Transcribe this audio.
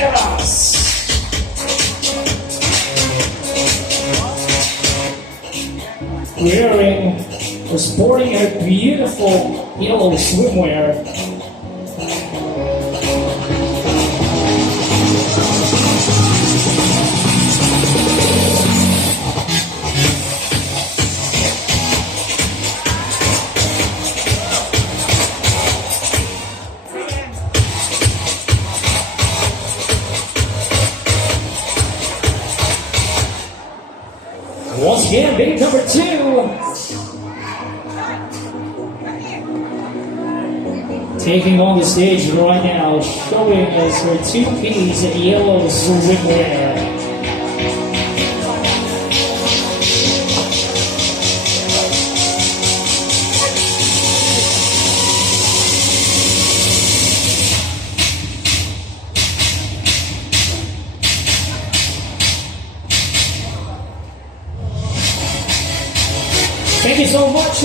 Veras. Wearing or sporting a beautiful yellow swimwear. Once again, big number 2. Taking on the stage right now, showing us her 2-piece yellow swimwear. Thank you so much.